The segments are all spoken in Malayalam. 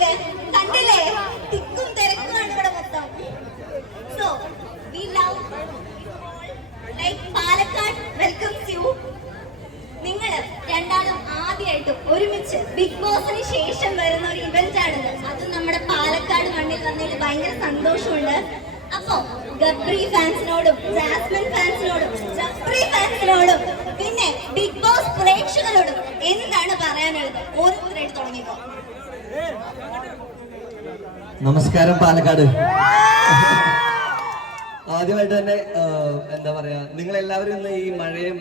നിങ്ങൾക്ക് കണ്ടില്ലേ? തിക്കും തിരക്കുമാണ് ഇവിടെ മൊത്തം. So we love like Palakkad welcomes U. നിങ്ങൾ രണ്ടാളും ആദ്യമായിട്ടും ഒരുമിച്ച് ബിഗ് ബോസിന് ശേഷം വരുന്ന ഒരു ഇവന്റ് ആണിത്. അത് നമ്മുടെ പാലക്കാട് മണ്ണിൽ വന്നതിൽ ഭയങ്കര സന്തോഷമുണ്ട്. അപ്പോ ഗബ്രി ഫാൻസിനോടും ജാസ്മിൻ ഫാൻസിനോടും ജബ്രി ഫാൻസിനോടും പിന്നെ ബിഗ് ബോസ് പ്രേക്ഷകരോടും എന്താണ് പറയാനുള്ളത്? ഓരോരുത്തരായിട്ട് തുടങ്ങിക്കോ. നമസ്കാരം പാലക്കാട്. ആദ്യമായിട്ട് തന്നെ എന്താ പറയാ, നിങ്ങൾ എല്ലാവരും ഇന്ന് ഈ മഴയും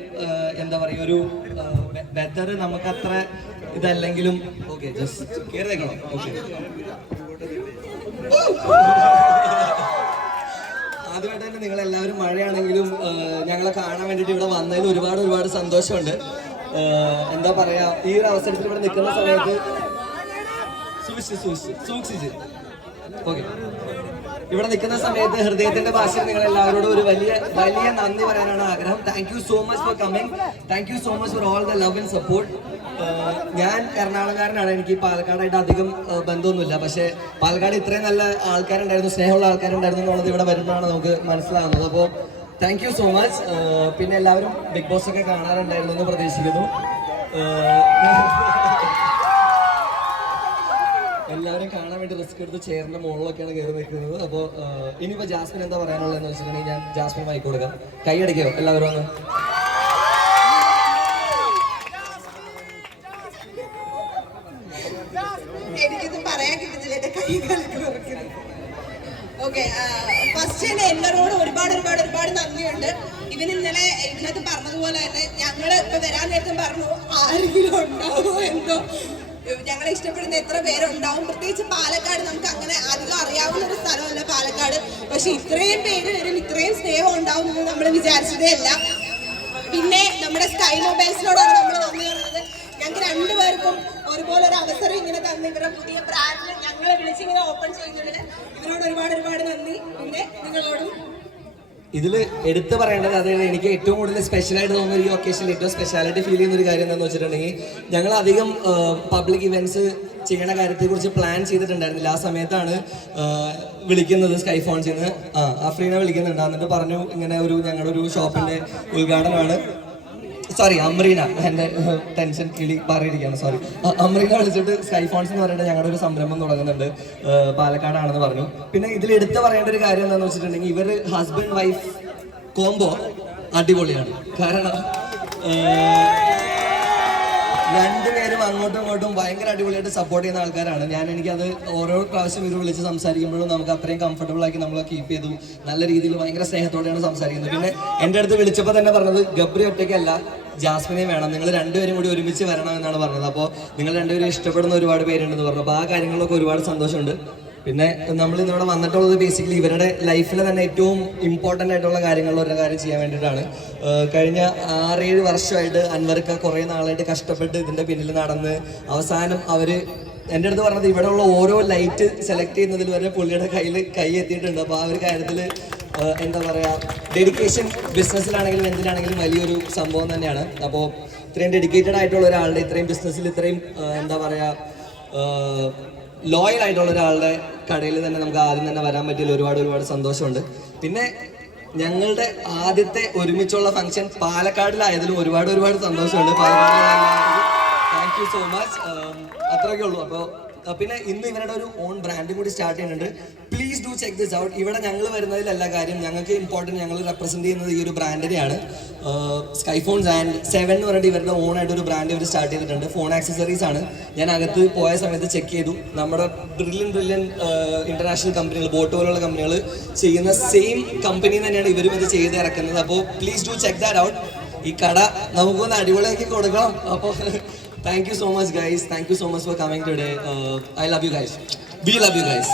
എന്താ പറയാ ഒരു വെതർ നമുക്ക് അത്ര ഇതല്ലെങ്കിലും ഓക്കെ ജസ്റ്റ് കയറി നിൽക്കണം. ഓക്കെ, ആദ്യമായിട്ട് തന്നെ നിങ്ങൾ എല്ലാവരും മഴയാണെങ്കിലും ഞങ്ങളെ കാണാൻ വേണ്ടിയിട്ട് ഇവിടെ വന്നതിൽ ഒരുപാട് സന്തോഷമുണ്ട്. എന്താ പറയാ, ഈ ഒരു അവസരത്തിൽ ഇവിടെ നിൽക്കുന്ന സമയത്ത് സൂക്ഷിച്ച് ഓക്കെ, ഇവിടെ നിൽക്കുന്ന സമയത്ത് ഹൃദയത്തിന്റെ ഭാഷയിൽ നിങ്ങൾ എല്ലാവരോടും ഒരു വലിയ നന്ദി പറയാനാണ് ആഗ്രഹം. Thank you so much for coming. Thank you so much for all the love and support. ഞാൻ എറണാകുളംകാരനാണ്, എനിക്ക് പാലക്കാടായിട്ട് അധികം ബന്ധമൊന്നുമില്ല. പക്ഷേ പാലക്കാട് ഇത്രയും നല്ല ആൾക്കാരുണ്ടായിരുന്നു, സ്നേഹമുള്ള ആൾക്കാരുണ്ടായിരുന്നു എന്നുള്ളത് ഇവിടെ വരുമ്പോഴാണ് നമുക്ക് മനസ്സിലാകുന്നത്. അപ്പോൾ താങ്ക് യു സോ മച്ച്. പിന്നെ എല്ലാവരും ബിഗ് ബോസ് ഒക്കെ കാണാറുണ്ടായിരുന്നു എന്ന് പ്രതീക്ഷിക്കുന്നു. എല്ലാവരും കാണാൻ വേണ്ടി റിസ്ക് എടുത്ത് ചെയറിന്റെ മുകളിലൊക്കെയാണ് കയറി നിൽക്കുന്നത്. അപ്പോൾ ഇനിയിപ്പോൾ ജാസ്മിൻ എന്താ പറയാനുള്ളതെന്ന് വെച്ചിട്ടുണ്ടെങ്കിൽ ഞാൻ ജാസ്മിൻ മൈക്ക് കൊടുക്കാം. കൈയടിക്കോ എല്ലാവരും ഒന്ന്? എനിക്കൊന്നും പറയാൻ കിട്ടുന്നില്ല, എന്റെ കൈകാലൊക്കെ ഉറക്കുന്നത്. ഓക്കെ, ഫസ്റ്റ് തന്നെ എന്നോട് ഒരുപാട് നന്ദിയുണ്ട്. ഇന്നലെ ഇതിനകത്ത് പറഞ്ഞതുപോലെ തന്നെ ഞങ്ങള് ഇപ്പൊ വരാൻ നേരത്തും പറഞ്ഞു ആരെങ്കിലും ഉണ്ടാവോ എന്തോ, ഞങ്ങളെ ഇഷ്ടപ്പെടുന്ന എത്ര പേരുണ്ടാവും. പ്രത്യേകിച്ച് പാലക്കാട് നമുക്ക് അങ്ങനെ അധികം അറിയാവുന്ന ഒരു സ്ഥലമല്ല പാലക്കാട്. പക്ഷെ ഇത്രയും പേര് വരും, ഇത്രയും സ്നേഹം ഉണ്ടാവും എന്ന് നമ്മൾ വിചാരിച്ചതേ അല്ല. പിന്നെ നമ്മുടെ സ്കൈ മൊബൈൽസിനോടാണ് നമ്മൾ നന്ദി പറയുന്നത്. ഞങ്ങൾക്ക് രണ്ടുപേർക്കും ഒരുപോലെ ഒരു അവസരം ഇങ്ങനെ തന്നു, ഇവരുടെ പുതിയ ബ്രാൻഡ് ഞങ്ങളെ വിളിച്ചിങ്ങനെ ഓപ്പൺ ചെയ്യുന്നതിന് ഇവരോട് ഒരുപാട് നന്ദി. പിന്നെ നിങ്ങളോടും ഇതിൽ എടുത്തു പറയേണ്ടത്, അതായത് എനിക്ക് ഏറ്റവും കൂടുതൽ സ്പെഷ്യലായിട്ട് തോന്നുന്ന ഈ ഒക്കേഷനിൽ ഏറ്റവും സ്പെഷ്യാലിറ്റി ഫീൽ ചെയ്യുന്ന ഒരു കാര്യം എന്താണെന്ന് വെച്ചിട്ടുണ്ടെങ്കിൽ, ഞങ്ങൾ അധികം പബ്ലിക് ഇവൻറ്റ്സ് ചെയ്യുന്ന കാര്യത്തെക്കുറിച്ച് പ്ലാൻ ചെയ്തിട്ടുണ്ടായിരുന്നില്ല. ആ സമയത്താണ് വിളിക്കുന്നത് സ്കൈ ഫോൺസിൽ നിന്ന്. അഫ്രീനെ വിളിക്കുന്നുണ്ട്. എന്നിട്ട് പറഞ്ഞു ഇങ്ങനെ ഞങ്ങളുടെ ഒരു ഷോപ്പിൻ്റെ ഉദ്ഘാടനമാണ്. സോറി, അമ്രീന, എൻ്റെ ടെൻഷൻ കിളി പറഞ്ഞിരിക്കുകയാണ്, സോറി. അമ്രീന വിളിച്ചിട്ട് സ്കൈ ഫോൺസ് എന്ന് പറഞ്ഞിട്ട് ഞങ്ങളുടെ ഒരു സംരംഭം തുടങ്ങുന്നുണ്ട്, പാലക്കാടാണെന്ന് പറഞ്ഞു. പിന്നെ ഇതിൽ എടുത്ത് പറയേണ്ട ഒരു കാര്യം എന്താണെന്ന് വെച്ചിട്ടുണ്ടെങ്കിൽ, ഇവർ ഹസ്ബൻഡ് വൈഫ് കോംബോ അടിപൊളിയാണ്. കാരണം രണ്ടുപേരും അങ്ങോട്ടും ഇങ്ങോട്ടും ഭയങ്കര അടിപൊളിയായിട്ട് സപ്പോർട്ട് ചെയ്യുന്ന ആൾക്കാരാണ്. എനിക്കത് ഓരോ പ്രാവശ്യം ഇവർ വിളിച്ച് സംസാരിക്കുമ്പോഴും നമുക്ക് അത്രയും കംഫർട്ടബിൾ ആക്കി നമ്മളെ കീപ്പ് ചെയ്തു. നല്ല രീതിയിൽ ഭയങ്കര സ്നേഹത്തോടെയാണ് സംസാരിക്കുന്നത്. പിന്നെ എൻ്റെ അടുത്ത് വിളിച്ചപ്പോൾ തന്നെ പറഞ്ഞത് ഗബ്രി ഒറ്റയ്ക്കല്ല, ജാസ്മിനെയും വേണം, നിങ്ങൾ രണ്ടുപേരും കൂടി ഒരുമിച്ച് വരണം എന്നാണ് പറഞ്ഞത്. അപ്പോൾ നിങ്ങൾ രണ്ടുപേരും ഇഷ്ടപ്പെടുന്ന ഒരുപാട് പേരുണ്ടെന്ന് പറഞ്ഞു. അപ്പോൾ ആ കാര്യങ്ങളിലൊക്കെ ഒരുപാട് സന്തോഷമുണ്ട്. പിന്നെ നമ്മൾ ഇന്നിവിടെ വന്നിട്ടുള്ളത് ബേസിക്കലി ഇവരുടെ ലൈഫിൽ തന്നെ ഏറ്റവും ഇമ്പോർട്ടൻ്റ് ആയിട്ടുള്ള കാര്യങ്ങളിൽ ഒരു കാര്യം ചെയ്യാൻ വേണ്ടിയിട്ടാണ്. കഴിഞ്ഞ 6-7 വർഷമായിട്ട് അൻവർക്ക് കുറേ നാളായിട്ട് കഷ്ടപ്പെട്ട് ഇതിൻ്റെ പിന്നിൽ നടന്ന് അവസാനം അവർ എൻ്റെ അടുത്ത് പറഞ്ഞത് ഇവിടെയുള്ള ഓരോ ലൈറ്റ് സെലക്ട് ചെയ്യുന്നതിൽ വരെ പുള്ളിയുടെ കൈ എത്തിയിട്ടുണ്ട്. അപ്പോൾ ആ ഒരു കാര്യത്തിൽ എന്താ പറയുക, ഡെഡിക്കേഷൻ ബിസിനസ്സിലാണെങ്കിലും എന്തിനാണെങ്കിലും വലിയൊരു സംഭവം തന്നെയാണ്. അപ്പോൾ ഇത്രയും ഡെഡിക്കേറ്റഡ് ആയിട്ടുള്ള ഒരാളുടെ ഇത്രയും ബിസിനസ്സിൽ ഇത്രയും എന്താ പറയുക ലോയൽ ആയിട്ടുള്ള ഒരാളുടെ കടയിൽ തന്നെ നമുക്ക് ആദ്യം തന്നെ വരാൻ പറ്റിയതിൽ ഒരുപാട് സന്തോഷമുണ്ട്. പിന്നെ ഞങ്ങളുടെ ആദ്യത്തെ ഒരുമിച്ചുള്ള ഫംഗ്ഷൻ പാലക്കാടിലായതിലും ഒരുപാട് സന്തോഷമുണ്ട്. Thank you so much. അത്രയൊക്കെ ഉള്ളൂ. അപ്പോൾ പിന്നെ ഇന്ന് ഇവരുടെ ഒരു ഓൺ ബ്രാൻഡും കൂടി സ്റ്റാർട്ട് ചെയ്യുന്നുണ്ട്. Please do check this out. ഇവിടെ ഞങ്ങൾ വരുന്നതിലല്ല കാര്യം, ഞങ്ങൾക്ക് ഇമ്പോർട്ടൻറ്റ് ഞങ്ങൾ റെപ്രസെൻറ്റ് ചെയ്യുന്നത് ഈ ഒരു ബ്രാൻഡിനെയാണ്. സ്കൈ ഫോൺസ് ആൻഡ് 7 എന്ന് പറഞ്ഞിട്ട് ഇവരുടെ ഓൺ ആയിട്ടൊരു ബ്രാൻഡ് ഇവർ സ്റ്റാർട്ട് ചെയ്തിട്ടുണ്ട്. ഫോൺ ആക്സസറീസ് ആണ്. ഞാൻ അകത്ത് പോയ സമയത്ത് ചെക്ക് ചെയ്തു, നമ്മുടെ ബ്രില്യൻ ഇന്റർനാഷണൽ കമ്പനികൾ, ബോട്ട് പോലുള്ള കമ്പനികൾ ചെയ്യുന്ന സെയിം കമ്പനി തന്നെയാണ് ഇവരും ഇത് ചെയ്ത് ഇറക്കുന്നത്. അപ്പോൾ please do check that out. ഈ കട നമുക്കൊന്ന് അടിപൊളിയാക്കി കൊടുക്കണം. അപ്പോൾ thank you so much guys, thank you so much for coming today. I love you guys, we love you guys.